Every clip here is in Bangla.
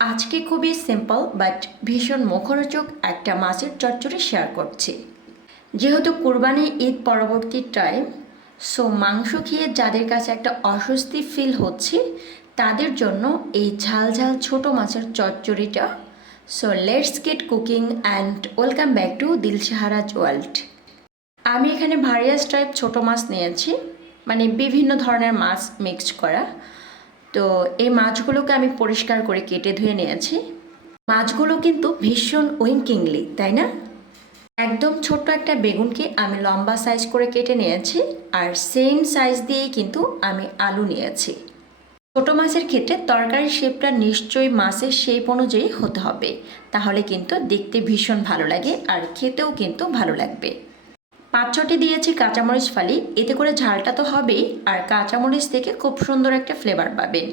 আজকে খুবই সিম্পল বাট ভীষণ মুখরোচক একটা মাছের চচ্চড়ি শেয়ার করছি। যেহেতু কুরবানি ঈদ পরবর্তী টাইম সো মাংস খেয়ে যাদের কাছে একটা অস্বস্তি ফিল হচ্ছে, তাদের জন্য এই ঝাল ঝাল ছোট মাছের চচ্চড়িটা so let's get cooking and welcome back to Dilshaharaj world আমি এখানে ভারিয়াস টাইপ ছোট মাছ নিয়েছি মানে বিভিন্ন ধরনের মাছ মিক্সড করা। তো এই মাছগুলোকে আমি পরিষ্কার করে কেটে ধুয়ে নিয়েছি। মাছগুলো কিন্তু ভীষণ উইঙ্কিংলি, তাই না? একদম ছোট্ট একটা বেগুনকে আমি লম্বা সাইজ করে কেটে নিয়েছি আর সেম সাইজ দিয়েই কিন্তু আমি আলু নিয়েছি। ছোটো মাছের ক্ষেত্রে তরকারির শেপটা নিশ্চয়ই মাছের শেপ অনুযায়ী হতে হবে। তাহলে কিন্তু দেখতে ভীষণ ভালো লাগে আর খেতেও কিন্তু ভালো লাগবে। পাঁচ ছটি দিয়েছি কাঁচামরিচ ফালি। এতে করে ঝালটা তো হবেই, আর কাঁচামরিচ থেকে খুব সুন্দর একটা ফ্লেভার পাবেন।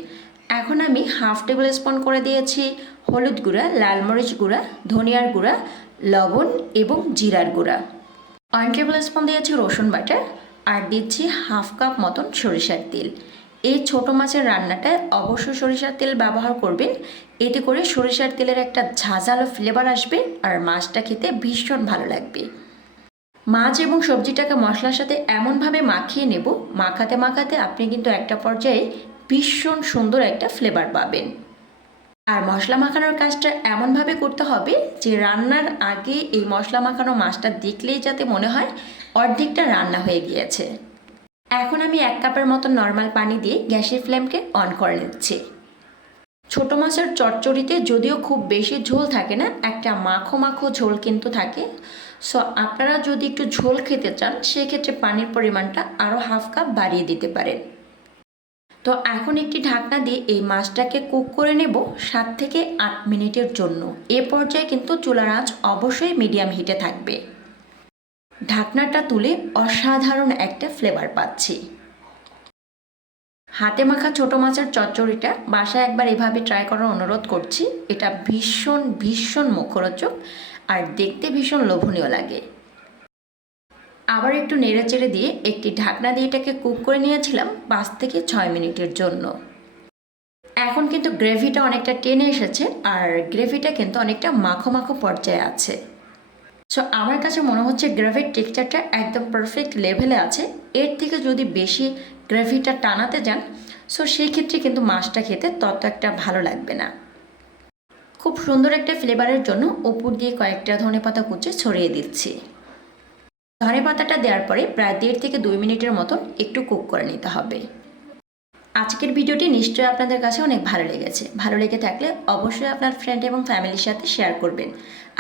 এখন আমি হাফ টেবিল স্পুন করে দিয়েছি হলুদ গুঁড়া, লাল মরিচ গুঁড়া, ধনিয়ার গুঁড়া, লবণ এবং জিরার গুঁড়া। ওয়ান টেবিল স্পুন দিয়েছি রসুন বাটা আর দিচ্ছি হাফ কাপ মতন সরিষার তেল। এই ছোট মাছের রান্নাটায় অবশ্যই সরিষার তেল ব্যবহার করবেন। এতে করে সরিষার তেলের একটা ঝাঁঝালো ফ্লেভার আসবে, আর মাছটা খেতে ভীষণ ভালো লাগবে। মাছ এবং সবজিটাকে মশলার সাথে এমনভাবে মাখিয়ে নেব। মাখাতে মাখাতে আপনি কিন্তু একটা পর্যায়ে ভীষণ সুন্দর একটা ফ্লেভার পাবেন। আর মশলা মাখানোর কাজটা এমনভাবে করতে হবে যে রান্নার আগে এই মশলা মাখানো মাছটা দেখলেই যাতে মনে হয় অর্ধেকটা রান্না হয়ে গিয়েছে। এখন আমি এক কাপের মতো নর্মাল পানি দিয়ে গ্যাসের ফ্লেমকে অন করে নিচ্ছি। ছোট মাছের চচ্চড়িতে যদিও খুব বেশি ঝোল থাকে না, একটা মাখো মাখো ঝোল কিন্তু থাকে। সো আপনারা যদি একটু ঝোল খেতে চান, সেক্ষেত্রে পানির পরিমাণটা আরও হাফ কাপ বাড়িয়ে দিতে পারেন। তো এখন একটি ঢাকনা দিয়ে এই মাছটাকে কুক করে নেব সাত থেকে আট মিনিটের জন্য। এ পর্যায়ে কিন্তু চুলার আঁচ অবশ্যই মিডিয়াম হিটে থাকবে। ঢাকনাটা তুলে অসাধারণ একটা ফ্লেভার পাচ্ছি। হাতে মাখা ছোট মাছের চচ্চড়িটা বাসায় একবার এভাবে ট্রাই করার অনুরোধ করছি। এটা ভীষণ ভীষণ মুখরোচক আর দেখতে ভীষণ লোভনীয় লাগে। আবার একটু নেড়ে চেড়ে দিয়ে একটি ঢাকনা দিয়ে এটাকে কুক করে নিয়েছিলাম পাঁচ থেকে ছয় মিনিটের জন্য। এখন কিন্তু গ্রেভিটা অনেকটা টেনে এসেছে আর গ্রেভিটা কিন্তু অনেকটা মাখো মাখো পর্যায়ে আছে। সো আমার কাছে মনে হচ্ছে গ্রেভির টেক্সচারটা একদম পারফেক্ট লেভেলে আছে। এর থেকে যদি বেশি গ্রেভিটা টানাতে যান সো সেই ক্ষেত্রে কিন্তু মাছটা খেতে তত একটা ভালো লাগবে না। খুব সুন্দর একটা ফ্লেভারের জন্য উপর দিয়ে কয়েকটা ধনে পাতা কুচে ছড়িয়ে দিচ্ছি। ধনে পাতাটা দেওয়ার পরে প্রায় দেড় থেকে দুই মিনিটের মতন একটু কুক করে নিতে হবে। আজকের ভিডিওটি নিশ্চয়ই আপনাদের কাছে অনেক ভালো লেগেছে। ভালো লেগে থাকলে অবশ্যই আপনার ফ্রেন্ড এবং ফ্যামিলির সাথে শেয়ার করবেন।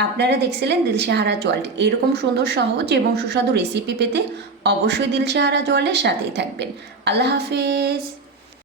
আপনারা দেখছিলেন দিলশাহারা জল। এরকম সুন্দর, সহজ এবং সুস্বাদু রেসিপি পেতে অবশ্যই দিলশাহারা জলের সাথেই থাকবেন। আল্লাহ হাফিজ।